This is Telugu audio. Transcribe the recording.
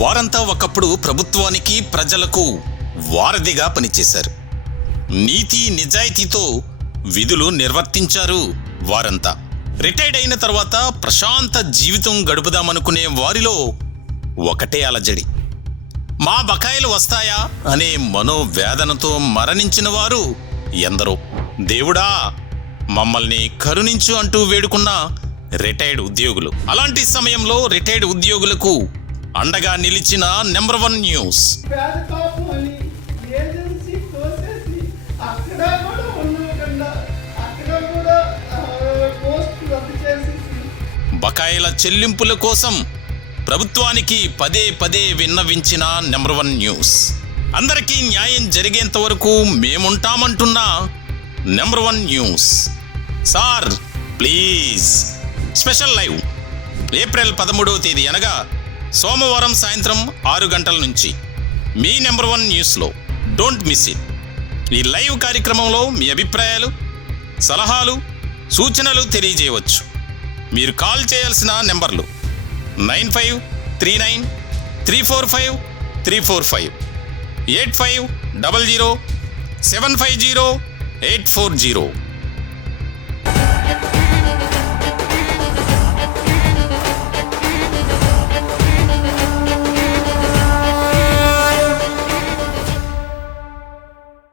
వారంతా ఒకప్పుడు ప్రభుత్వానికి ప్రజలకు వారధిగా పనిచేశారు. నీతి నిజాయితీతో విధులు నిర్వర్తించారు వారంతా. రిటైర్డ్ అయిన తర్వాత ప్రశాంత జీవితం గడుపుదామనుకునే వారిలో ఒకటే అలజడి. మా బకాయిలు వస్తాయా అనే మనోవేదనతో మరణించిన వారు ఎందరో. దేవుడా మమ్మల్ని కరుణించు అంటూ వేడుకున్న రిటైర్డ్ ఉద్యోగులు. అలాంటి సమయంలో రిటైర్డ్ ఉద్యోగులకు అండగా నిలిచిన నెంబర్ 1 న్యూస్. బకాయిల చెల్లింపుల కోసం ప్రభుత్వానికి పదే పదే విన్నవించిన నెంబర్ 1 న్యూస్. అందరికీ న్యాయం జరిగేంత వరకు మేముంటామంటున్న number 1 news. Sir please. Special live April 13వ తేదీ అనగా సోమవారం సాయంత్రం 6 గంటల నుంచి మీ నెంబర్ 1 న్యూస్లో. Don't miss it. ఈ లైవ్ కార్యక్రమంలో మీ అభిప్రాయాలు, సలహాలు, సూచనలు తెలియజేయవచ్చు. మీరు కాల్ చేయాల్సిన నెంబర్లు 9539345345, 8500750840.